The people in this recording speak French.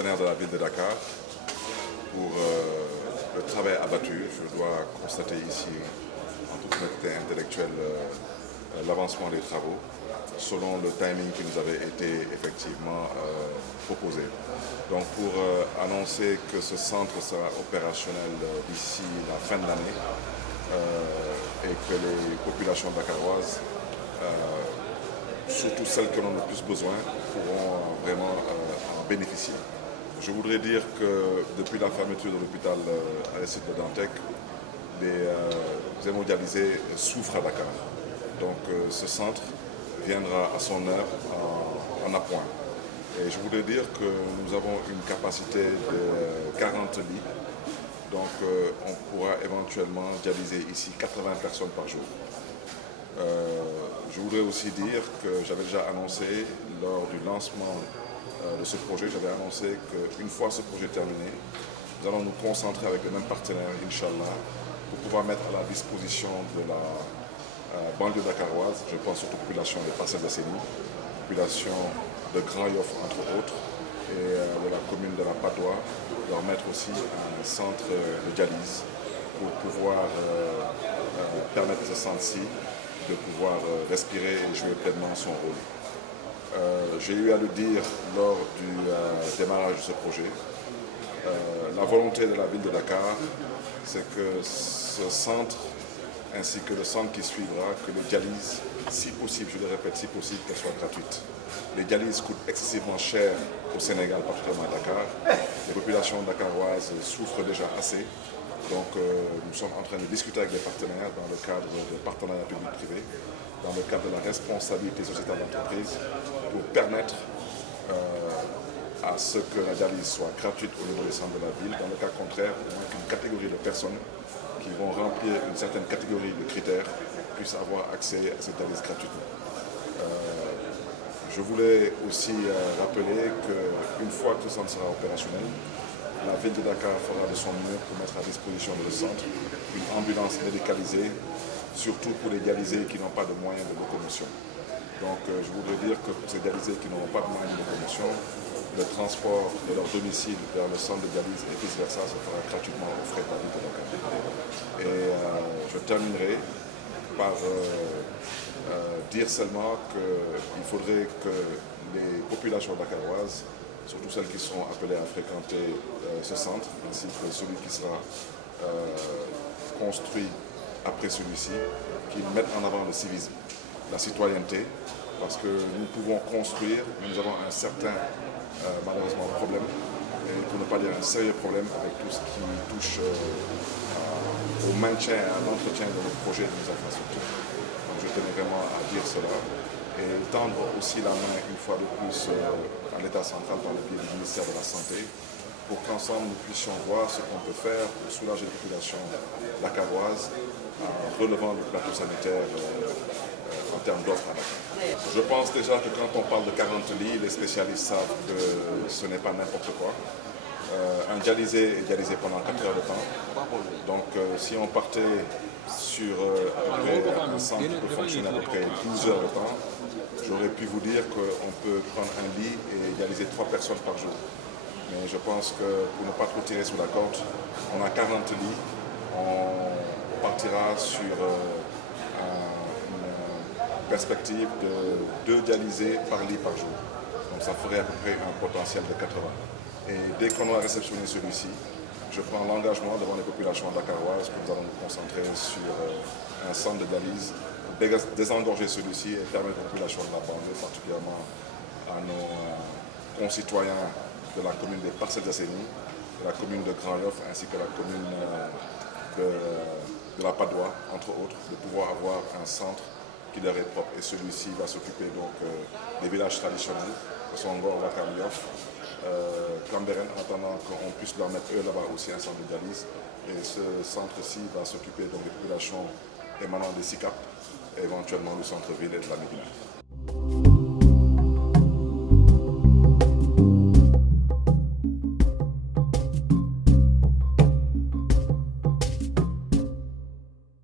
partenaire de la ville de Dakar pour le travail abattu. Je dois constater ici, en toute honnêteté intellectuelle, l'avancement des travaux selon le timing qui nous avait été effectivement proposé. Donc pour annoncer que ce centre sera opérationnel d'ici la fin de l'année et que les populations dakaroises, surtout celles qui en ont le plus besoin, pourront vraiment en bénéficier. Je voudrais dire que depuis la fermeture de l'hôpital Aristide Le Dantec, les hémodialysés souffrent à Dakar. Donc ce centre viendra à son heure en appoint. Et je voudrais dire que nous avons une capacité de 40 lits. Donc on pourra éventuellement dialyser ici 80 personnes par jour. Je voudrais aussi dire que j'avais déjà annoncé lors du lancement de ce projet, j'avais annoncé qu'une fois ce projet terminé, nous allons nous concentrer avec les mêmes partenaires, Inch'Allah, pour pouvoir mettre à la disposition de la banlieue dakaroise, je pense aux populations des Parcelles Assainies, population de Grand Yoff entre autres, et de la commune de la Padoie, leur mettre aussi un centre de dialyse pour pouvoir permettre à ce centre-ci de pouvoir respirer et jouer pleinement son rôle. J'ai eu à le dire lors du démarrage de ce projet. La volonté de la ville de Dakar, c'est que ce centre, ainsi que le centre qui suivra, que les dialyses, si possible, je le répète, si possible, qu'elles soient gratuites. Les dialyses coûtent excessivement cher au Sénégal, particulièrement à Dakar. Les populations dakaroises souffrent déjà assez. Donc nous sommes en train de discuter avec les partenaires dans le cadre de partenariat public-privé, dans le cadre de la responsabilité sociétale d'entreprise, pour permettre à ce que la dialyse soit gratuite au niveau des centres de la ville. Dans le cas contraire, au moins qu'une catégorie de personnes qui vont remplir une certaine catégorie de critères puissent avoir accès à cette dialyse gratuitement. Je voulais aussi rappeler qu'une fois que ce centre sera opérationnel, la ville de Dakar fera de son mieux pour mettre à disposition de ce centre une ambulance médicalisée, surtout pour les dialysés qui n'ont pas de moyens de locomotion. Donc je voudrais dire que pour ces dialysés qui n'auront pas de moyens de locomotion, le transport de leur domicile vers le centre de dialyse et vice-versa se fera gratuitement aux frais de la ville de Dakar. Et je terminerai par dire seulement qu'il faudrait que les populations dakaroises, surtout celles qui seront appelées à fréquenter ce centre, ainsi que celui qui sera construit après celui-ci, qui mettent en avant le civisme, la citoyenneté, parce que nous pouvons construire, mais nous avons un certain, malheureusement, problème, et pour ne pas dire un sérieux problème avec tout ce qui touche au maintien et à l'entretien de nos projets et de nos infrastructures. Donc je tenais vraiment à dire cela et tendre aussi la main une fois de plus à l'État central par le biais du ministère de la Santé pour qu'ensemble nous puissions voir ce qu'on peut faire pour soulager les populations dakaroises en relevant le plateau sanitaire en termes d'offres à Dakar. Je pense déjà que quand on parle de 40 lits, les spécialistes savent que ce n'est pas n'importe quoi. Un dialysé est dialysé pendant 4 heures de temps. Donc si on partait sur à peu près un centre qui peut fonctionner à peu près 12 heures de temps, j'aurais pu vous dire qu'on peut prendre un lit et dialyser 3 personnes par jour. Mais je pense que pour ne pas trop tirer sur la corde, on a 40 lits, on partira sur une perspective de 2 dialysés par lit par jour. Donc ça ferait à peu près un potentiel de 80. Et dès qu'on aura réceptionné celui-ci, je prends l'engagement devant les populations dakaroises que nous allons nous concentrer sur un centre de dialyse pour désengorger celui-ci et permettre aux populations de la banlieue, particulièrement à nos concitoyens de la commune des Parcelles Assainies, de la commune de Grand Yoff ainsi que la commune de la Padoie, entre autres, de pouvoir avoir un centre qui leur est propre. Et celui-ci va s'occuper donc des villages traditionnels, que sont Ngor, Wakam, Yoff, Cambérène, en attendant qu'on puisse leur mettre eux là-bas aussi un centre de dialyse. Et ce centre-ci va s'occuper donc des populations émanant des SICAP et éventuellement du centre-ville et de la Médina.